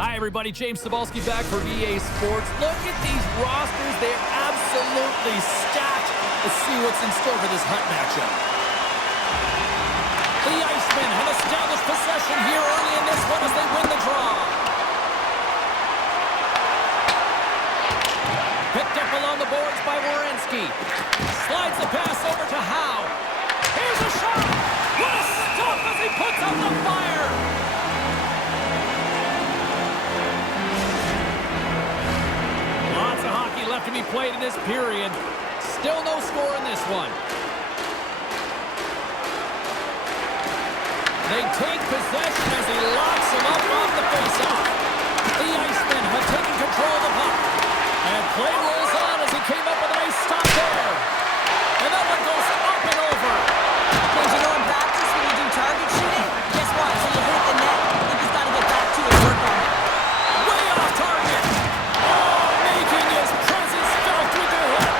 Hi, everybody. James Cebulski back for VA Sports. Look at these rosters. They're absolutely stacked. Let's see what's in store for this Hut matchup. The Icemen have established possession here early in this one as they win the draw. Picked up along the boards by Werenski. Slides the pass over to Howe. Here's a shot. What a stop as he puts out the fire. Lots of hockey left to be played in this period. Still no score in this one. They take possession as he locks him up off the faceoff. The Icemen have taken control of the puck. And play rolls on as he came up with a nice stop there. And that one goes up and over. Don't you know in practice when you do target shooting? Guess what? So you hit the net. I think he's got to get back to his work on it. Way off target. Oh, making his presence felt with the hit.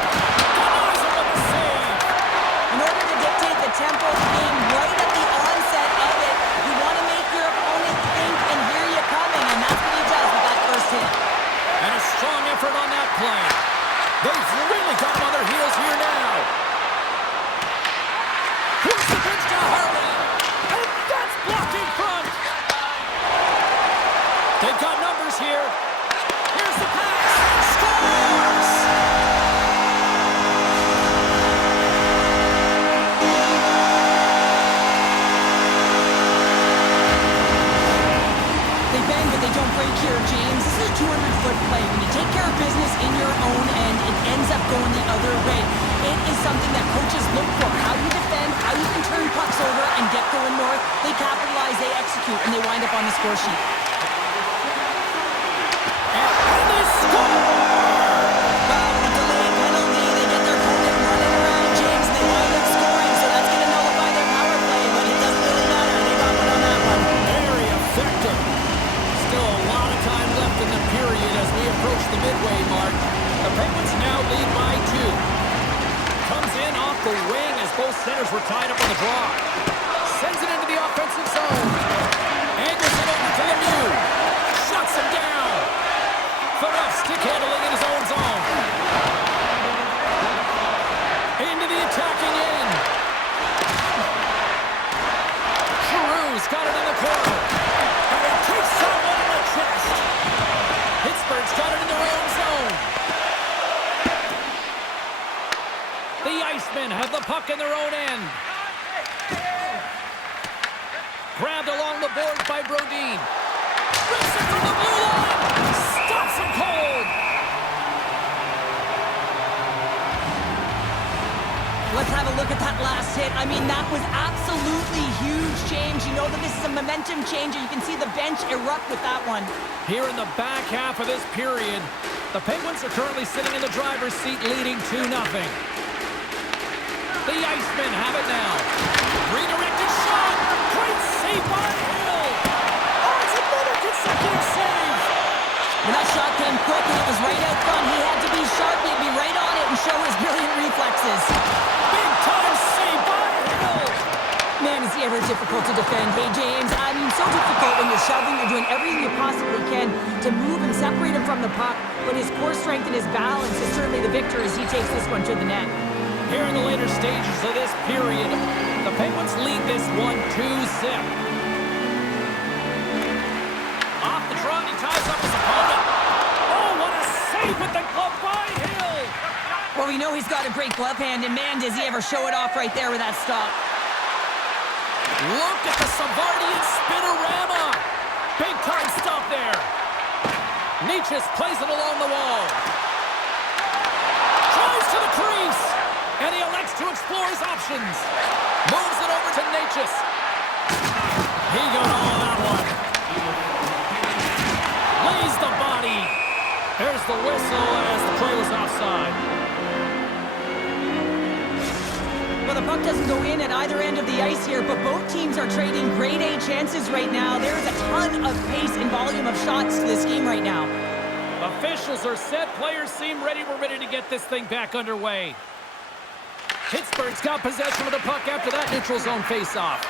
Denies him with the save. In order to dictate the tempo of the game right at the onset of it, you want to make your opponent think and hear you coming, and that's what he does with that first hit. And a strong effort on that play. They've really got him on their heels here now. Here's the pitch to Harley. And that's blocked in front. They've got numbers here. Here's the pass. Scores! They bend, but they don't break here, James. This is a 200-foot play. When you take care of business in your own end, it ends up going the other way. It is something that coaches look for. How you defend, how you can turn pucks over and get going north. They capitalize, they execute, and they wind up on the score sheet. And they score! Wow, with a delayed penalty, they get their opponent running around, James, and they wind up scoring, so that's going to nullify their power play, but it doesn't really matter. They got one on that one. Very effective. Still a lot of time left in the period as we approach the midway mark. The Penguins now lead by 2. Comes in off the wing as both centers were tied up on the draw. Sends it into the offensive zone. Angles it over to Lemieux. Shuts him down. Phaneuf stick handling in his own zone. Into the attacking end. Giroux's got it in the corner. And he takes someone in the chest. Pittsburgh's got it in their own zone. The Icemen have the puck in their own end. Grabbed along the boards by Brodin. Rips it from the blue line. Stops him cold. Let's have a look at that last hit. I mean, that was absolutely huge, James. You know that this is a momentum changer. You can see the bench erupt with that one. Here in the back half of this period, the Penguins are currently sitting in the driver's seat leading 2-0. The Icemen have it now. Redirected shot. Great save by Hill. Oh, it's another consecutive save. When that shot came quick and it was right out front, he had to be sharp. He had to be right on it and show his brilliant reflexes. Big time save by Hill. Man, is he ever difficult to defend. Hey, James, I mean, so difficult when you're shoving. You're doing everything you possibly can to move and separate him from the puck. But his core strength and his balance is certainly the victor as he takes this one to the net. Here in the later stages of this period, the Penguins lead this one 2-0. Off the draw, he ties up his opponent. Oh, what a save with the glove by Hill! Well, we know he's got a great glove hand, and man, does he ever show it off right there with that stop. Look at the Savardian spinorama! Big time stop there. Nietzsche plays it along the wall. Drives to the crease. And he elects to explore his options. Moves it over to Natchez. He got all of that one. Lays the body. There's the whistle as the play was offside. Well, the puck doesn't go in at either end of the ice here, but both teams are trading grade A chances right now. There's a ton of pace and volume of shots to this game right now. Officials are set. Players seem ready. We're ready to get this thing back underway. Pittsburgh's got possession of the puck after that neutral zone faceoff.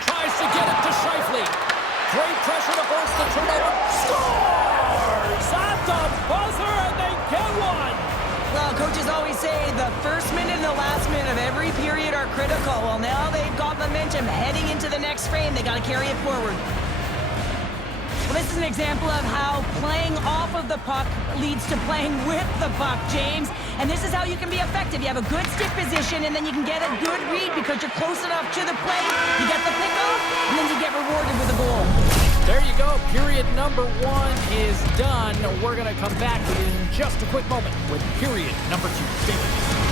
Tries to get it to Scheifele. Great pressure turnover. Scores at the buzzer, and they get one. Well, coaches always say the first minute and the last minute of every period are critical. Well, now they've got momentum heading into the next frame. They got to carry it forward. Well, this is an example of how playing off of the puck leads to playing with the puck, James. And this is how you can be effective. You have a good stick position, and then you can get a good read because you're close enough to the plate. You get the pickoff, and then you get rewarded with a goal. There you go. Period number 1 is done. We're going to come back in just a quick moment with period number 2. Stay with us.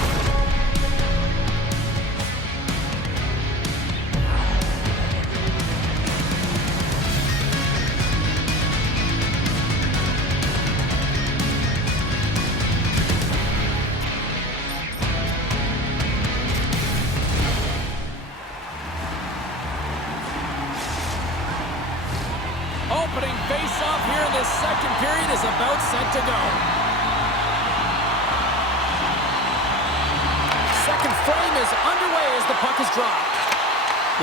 Opening face-off here in this second period is about set to go. Second frame is underway as the puck is dropped.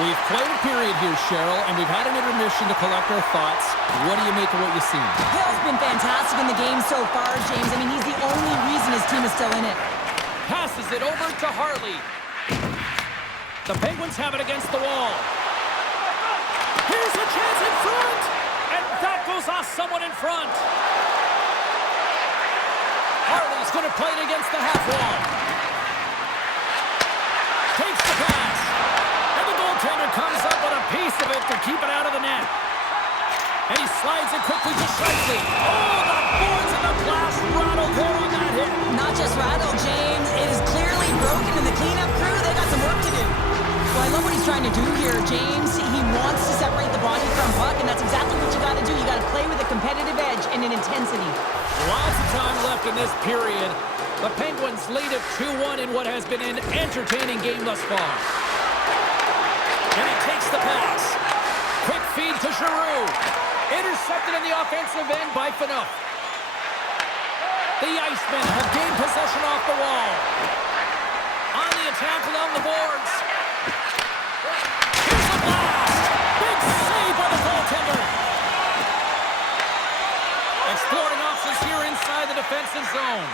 We've played a period here, Cheryl, and we've had an intermission to collect our thoughts. What do you make of what you've seen? Hill's been fantastic in the game so far, James. I mean, he's the only reason his team is still in it. Passes it over to Harley. The Penguins have it against the wall. Here's a chance in front! And that goes off someone in front. Harley's going to play it against the half wall. Takes the pass. And the goaltender comes up with a piece of it to keep it out of the net. And he slides it quickly to Shifley. Oh, the boards and the glass rattle there on that hit. Not just rattle, James. It is clearly broken, and the cleanup crew, they got some work to do. Well, I love what he's trying to do here, James. He wants to separate the body from puck, and that's exactly what you got to do. You got to play with a competitive edge and an intensity. Lots of time left in this period. The Penguins lead it 2-1 in what has been an entertaining game thus far. And he takes the pass. Quick feed to Giroux. Intercepted in the offensive end by Phaneuf. The Icemen have gained possession off the wall. On the attack along the boards. Here's the blast. Big save by the goaltender. Exploring options here inside the defensive zone.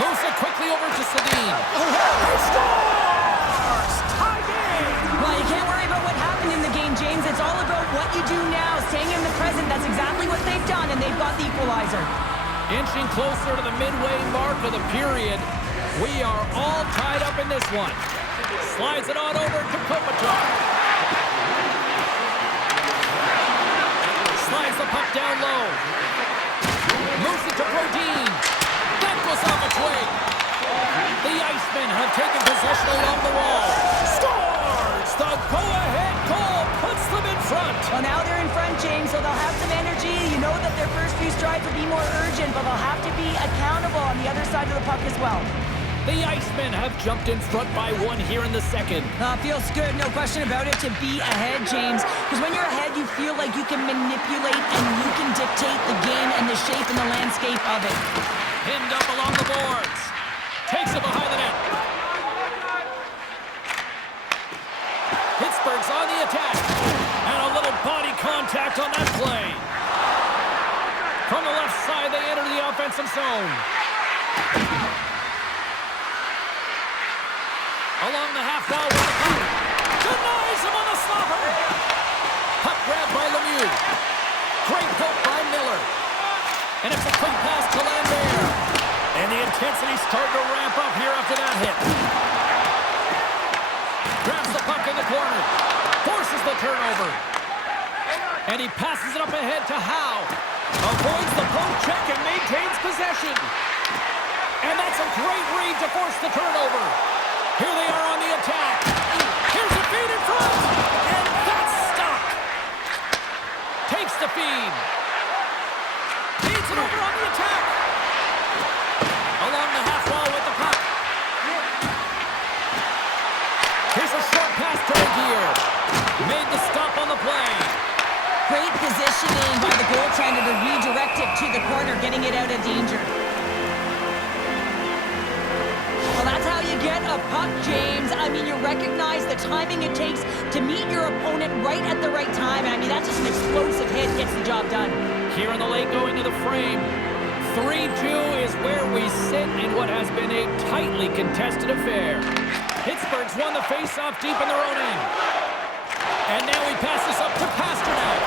Moves it quickly over to Sedin. He scores! Tie game! Well, you can't worry about what happened in the game, James. It's all about what you do now, staying in the present. That's exactly what they've done, and they've got the equalizer. Inching closer to the midway mark of the period. We are all tied up in this one. Slides it on over to Kopitar. Slides the puck down low. Moves it to Brodin. That goes off its way. The Icemen have taken possession along the wall. Scores! The go-ahead goal puts them in front. Well, now they're in front, James, so they'll have some energy. You know that their first few strides will be more urgent, but they'll have to be accountable on the other side of the puck as well. The Icemen have jumped in front by 1 here in the second. Feels good, no question about it, to be ahead, James. Because when you're ahead, you feel like you can manipulate and you can dictate the game and the shape and the landscape of it. Pinned up along the boards. Takes it behind the net. Pittsburgh's on the attack. And a little body contact on that play. From the left side, they enter the offensive zone. Along the half wall with the puck. Denies him on the slobber. Puck grabbed by Lemieux. Great poke by Miller. And it's a quick pass to Lambert. And the intensity's starting to ramp up here after that hit. Grabs the puck in the corner. Forces the turnover. And he passes it up ahead to Howe. Avoids the poke check and maintains possession. And that's a great read to force the turnover. Here they are on the attack. Here's a feed in front. And that's stopped. Takes the feed. Feeds it over on the attack. Along the half wall with the puck. Here's a short pass to Regier. Made the stop on the play. Great positioning by the goaltender to redirect it to the corner, getting it out of danger. Well, that's how you get a puck, James, I mean, you recognize the timing it takes to meet your opponent right at the right time. And I mean, that's just an explosive hit, gets the job done. Here in the late going to the frame. 3-2 is where we sit in what has been a tightly contested affair. Pittsburgh's won the faceoff deep in their own end. And now we pass this up to Pasternak.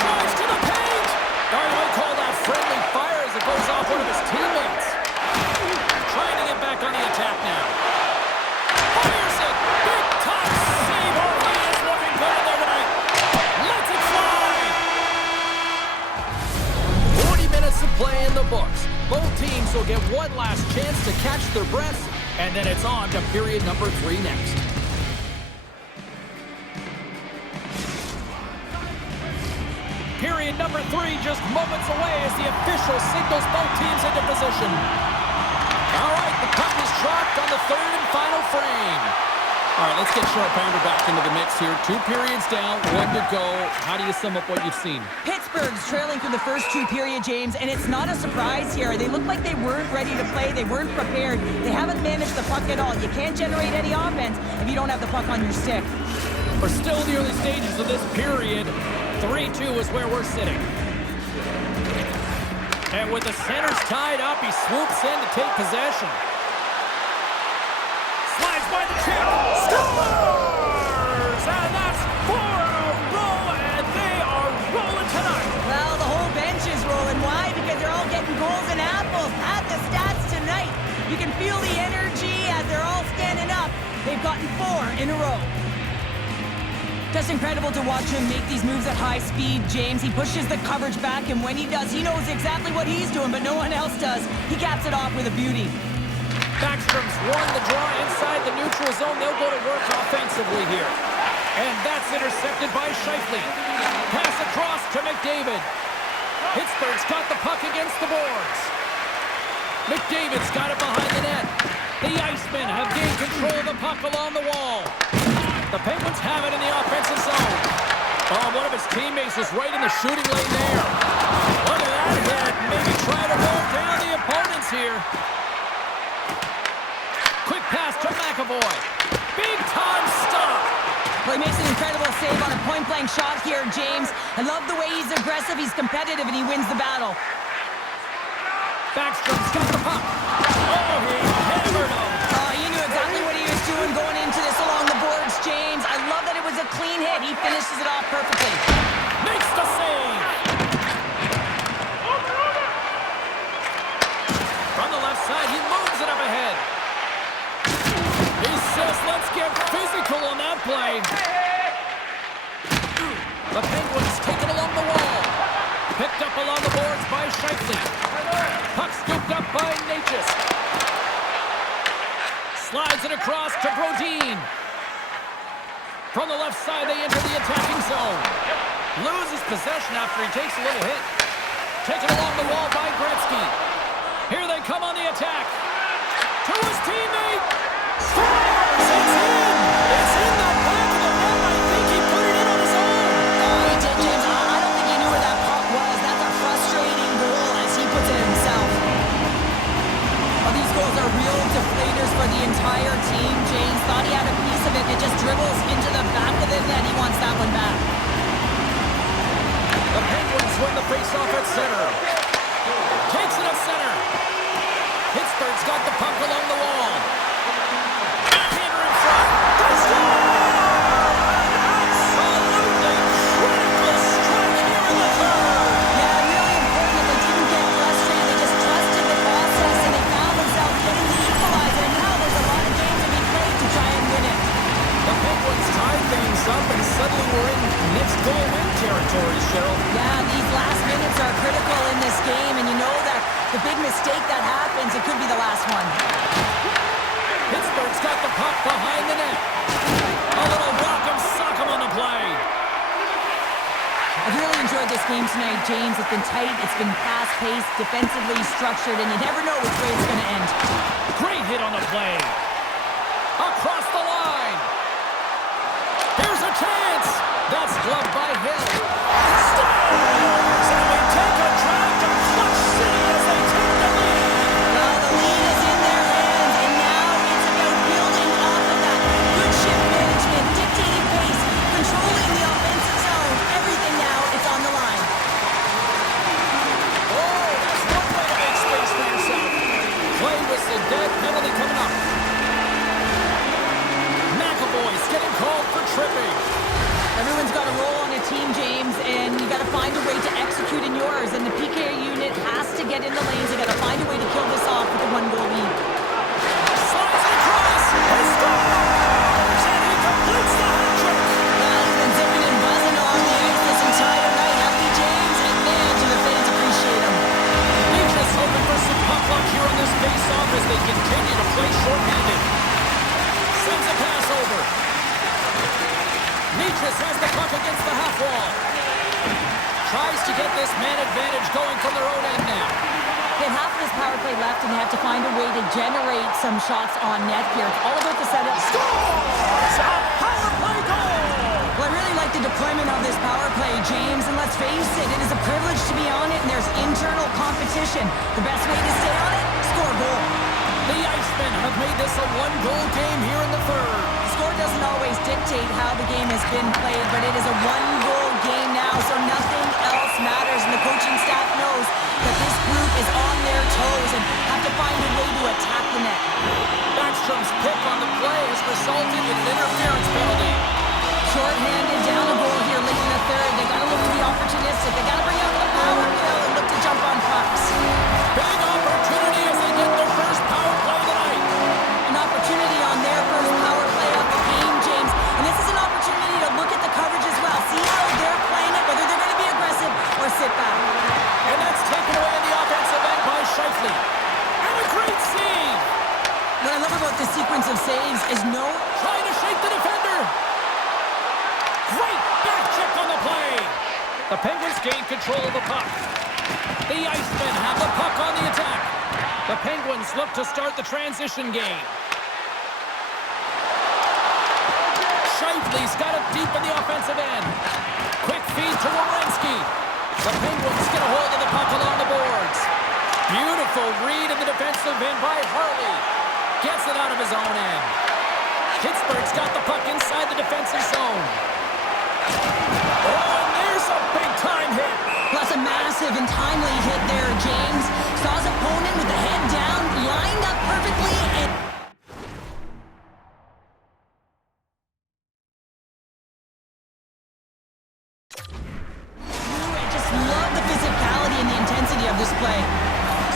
Drives to the paint! You might call that friendly fire as it goes off one of his teammates. Trying to get back on the attack now. Fires it! Big top save! Oh, he is looking good in there tonight. Lets it fly! 40 minutes of play in the books. Both teams will get one last chance to catch their breaths, and then it's on to period number 3 next. Period number 3 just moments away as the official signals both teams into position. All right, the puck is dropped on the 3rd and final frame. All right, let's get Sharp Pounder back into the mix here. 2 periods down, 1 to go. How do you sum up what you've seen? Pittsburgh's trailing through the first 2 periods, James, and it's not a surprise here. They look like they weren't ready to play. They weren't prepared. They haven't managed the puck at all. You can't generate any offense if you don't have the puck on your stick. We're still in the early stages of this period. 3-2 is where we're sitting. And with the centers tied up, he swoops in to take possession. Slides by the chip. Scores! And that's 4 in a row, and they are rolling tonight. Well, the whole bench is rolling. Why? Because they're all getting goals and apples. Add the stats tonight. You can feel the energy as they're all standing up. They've gotten 4 in a row. Just incredible to watch him make these moves at high speed, James. He pushes the coverage back, and when he does, he knows exactly what he's doing, but no one else does. He caps it off with a beauty. Backstrom's won the draw inside the neutral zone. They'll go to work offensively here. And that's intercepted by Scheifele. Pass across to McDavid. Pittsburgh's got the puck against the boards. McDavid's got it behind the net. The Icemen have gained control of the puck along the wall. The Penguins have it in the offensive zone. Oh, one of his teammates was right in the shooting lane there. Look at that hit. Maybe try to roll down the opponents here. Quick pass to McAvoy. Big time stop. Well, he makes an incredible save on a point-blank shot here, James. I love the way he's aggressive, he's competitive, and he wins the battle. Backstrom's got the puck. Oh, he hammered him. He knew exactly what he was doing going into this along the boards, James. I love that it was a clean hit. He finishes it off perfectly. Makes the save. From the left side, he moves it up ahead. He says, let's get physical on that play. The Penguins take it along the wall. Picked up along the boards by Scheifele. Puck scooped up by Natchez. Slides it across to Brodin. From the left side, they enter the attacking zone. Loses possession after he takes a little hit. Taken along the wall by Gretzky. Here they come on the attack. To his teammate. Scores! It's in! It's in the back of the net. I think he put it in on his own. He did, James. I don't think he knew where that puck was. That's a frustrating goal as he puts it himself. Well, these goals are real deflators for the entire team. James thought he had a piece of it. It just dribbles into the back of the net. He wants that one back. The Penguins win the faceoff at center. Takes it at center. Pittsburgh's got the puck along the wall. Backhander in front. They score! Absolutely critical strike here in the third. Yeah, really important that they didn't get frustrated. They just trusted the process, and they found themselves getting the equalizer. Now there's a lot of games to be played to try and win it. The Penguins tied things up, and suddenly we're in next goal win territory, Cheryl. Yeah, these last minutes are critical in this game, and you know that the big mistake that happens, it could be the last one. Pittsburgh's got the puck behind the net. A little rock'em sock'em on the play. I've really enjoyed this game tonight, James. It's been tight, it's been fast-paced, defensively structured, and you never know which way it's going to end. Great hit on the play. Across the line. Here's a chance. That's gloved by Hill. Scores! And we take a drive to Clutch City as they take the lead. Well, the lead is in their hands, and now find a way to execute in yours, and the PK unit has to get in the lanes. They got to find a way to kill this off with a 1-goal lead. Slides it across. He scores! And he completes the hat trick. Well, he's been zipping and buzzing on the ice this entire night, hasn't he, James? And man, do the fans appreciate him. Leafs hoping for some puck luck here on this face-off as they continue to play shorthanded. Sends a pass over. Nichas has the puck against the half wall. Tries to get this man advantage going from their own end now. They have half of this power play left, and they have to find a way to generate some shots on net here. It's all about the setup. Scores! A power play goal! Well, I really like the deployment of this power play, James, and let's face it, it is a privilege to be on it, and there's internal competition. The best way to stay on it, score a goal. The Icemen have made this a 1-goal game here in the third. The score doesn't always dictate how the game has been played, but it is a 1-goal game now, so nothing else matters, and the coaching staff knows that this group is on their toes and have to find a way to attack the net. Backstrom's pick on the play has resulted in an interference penalty. Short-handed down a goal here late in the third. They got to look to be opportunistic. They got to bring out the power mill and look to jump on pucks. Big opportunity as they get their first power play tonight. An opportunity on their first power play of the game, James. And this is an opportunity to look at the coverage as well. See how they're playing it, whether they're going to be aggressive or sit back. And that's taken away in the offensive end by Scheifele. And a great save. What I love about this sequence of saves is trying to shake the defender. Great back check on the play. The Penguins gain control of the puck. The Icemen have the puck on the attack. The Penguins look to start the transition game. Scheifele's got it deep in the offensive end. Quick feed to Werenski. The Penguins get a hold of the puck along the boards. Beautiful read in the defensive end by Harley. Gets it out of his own end. Pittsburgh's got the puck inside the defensive zone. Oh, and there's a big-time hit. Plus a massive and timely hit there, James. Saw his opponent with the head down, lined up perfectly, and I just love the physicality and the intensity of this play.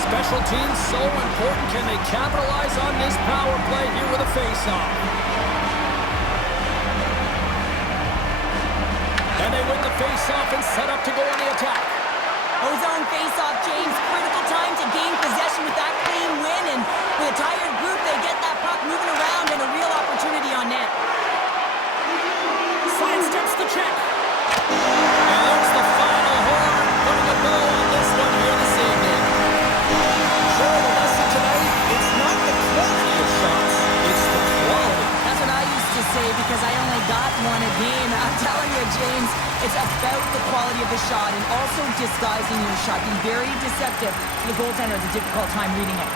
Special teams so important. Can they capitalize on this power play here with a face-off? And they win the face-off and set up to go on the attack. Ozone face-off, James. Critical time to gain possession with that clean win. And with a tired group, they get that puck moving around and a real opportunity on net. Sidesteps the check. And there's the final horn. Putting a bow on this one here this evening. Sure, the lesson tonight, it's not the quantity of shots, it's the quality. That's what I used to say because I only got one a game. I'm telling you, James, it's about the quality of the shot and also disguising your shot. Being very deceptive. The goaltender has a difficult time reading it.